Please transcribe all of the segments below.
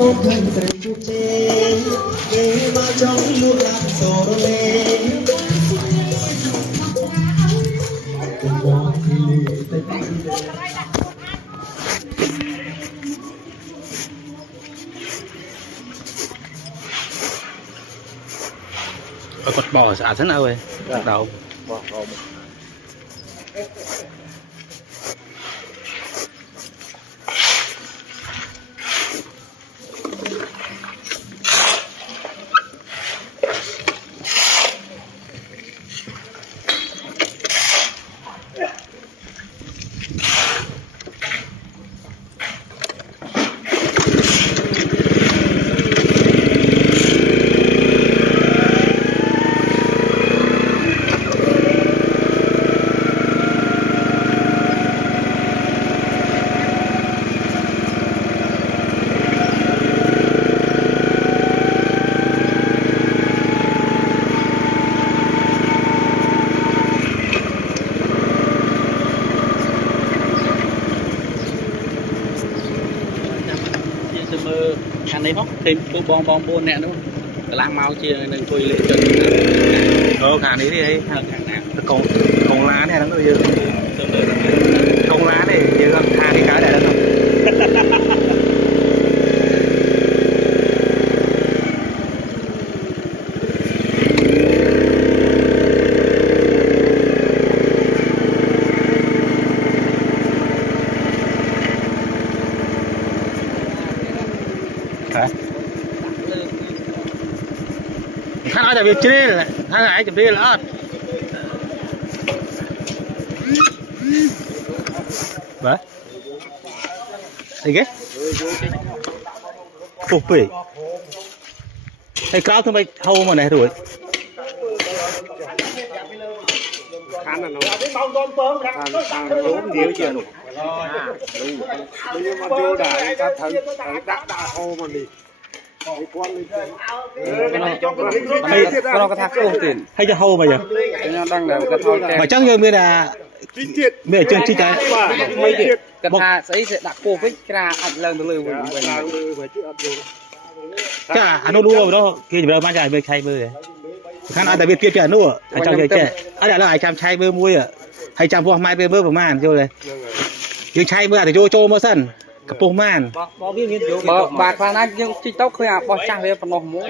អូនឃើញត្រូវជជែកគេមកចង់លួចដាក់សរលេគាត់បោស្អាតហ្នឹងអើយដោបោមើលខាងនេះមកthêmពូបង4នាក់នោះកន្លងមកជានឹងអង្គុយលេងចុចអូខាងនេះទេអីខាងណាកងឡាននេះហ្នឹងយើងទៅមើលកងឡាននេះយើងអត់ថានេះកើតដែរហ្នឹងខាងឲ្យតែវាជ្រេលខាងឯងជំរាលអត់បាទអីគេពុះពេកហើយក្រៅធ្វើម៉េចហូរមកនេះរួចខាងណានោះបោកដុំពងខាងនោះនិយាយជានោះមកចូលដែរថាត្រូវដាក់ហូរមកនេះគាត់ថាគោទៀតហើយจะហូរមកយ៉ាងខ្ញុំដឹងដែរគាត់ថតតែអញ្ចឹងយើងមានថាទៀតមានអញ្ចឹងជីតែមិនទៀតគាត់ថាស្អីsẽដាក់ពោះវិញក្រាអត់ឡើងទៅលើវិញឡើងលើវិញអត់យល់ចាអានោះនោះនោះគេជម្រើបានចាឲ្យមើលឆៃមើលខាងអត់តែវាទៀតអានោះហើយចង់ចេះអត់ឥឡូវឲ្យចាំឆៃមើលមួយហើយចាំពោះម៉ែពេលមើលប្រហែលយល់ទេយើងឆៃមើលអាទៅចូលមើលសិនកំពុះម៉ានបងវាមានយកបាទខ្លះណាយើងជីកទៅឃើញអាបោះចាស់វាប៉ុណ្ណោះមក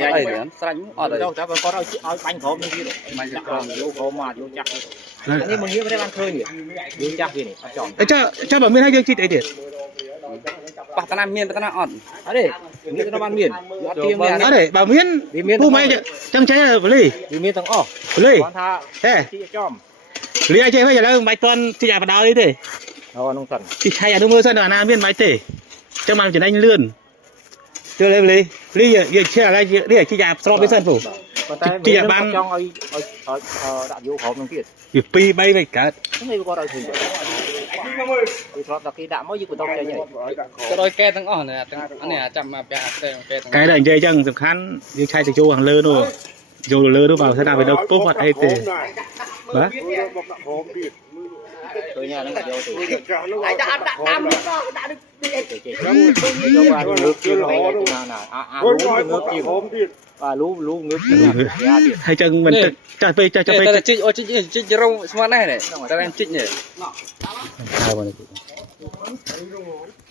ទៅអីស្រាច់អត់ទៅតែគាត់ឲ្យបាញ់ក្រោមនេះទៀតបាញ់ក្រោមយកក្រោមមកយកចាស់នេះមកងារមិនបានឃើញយកចាស់វានេះអត់ចំចាំបើមានហើយយើងជីកអីទៀតប៉ះតាណាមានតាណាអត់អត់ទេនេះទៅបានមានអត់ទៀងមានអត់ទេបើមានពូម៉ែចឹងចេះបលីវាមានទាំងអស់បលីគាត់ថាជីកចំលីឲ្យចេះវិញឥឡូវមិនបាច់តន់ជីកអាបដោទេអូនោះសិនទីឆៃអានោះមើលសិនអាណាមានមិនទេចឹងបានចំណេញលឿនជឿលេលីវាឈើอะไรនេះជីយ៉ាស្របវាសិនពូជីយ៉ាបានចង់ឲ្យដាក់យកក្រោមនឹងទៀតវា2 3វិញកើតហ្នឹងគាត់ឲ្យឃើញវាធ្លាប់ដល់គេដាក់មកយើងបន្តចេញហើយក៏ដោយកែទាំងអស់នេះអានេះចាំមកពាក់កែទាំងកែដល់និយាយចឹងសំខាន់យើងឆៃទៅចូលខាងលើនោះយកលើនោះបើសិនថាវានៅពុះអត់អីទេបាទមកដាក់ក្រោមទៀតឃើញអាហ្នឹងយកទៅអាដាក់តាមនោះដាក់នេះចេះយកអាងើបជារហូតណាអាលូងើបជាហូមទៀតបាទលូងើបជាទៀតហើយចឹងមិនចាស់ពេកចាស់ពេកតែជីករងស្មាត់ដែរតែជីកនេះខៅមកនេះ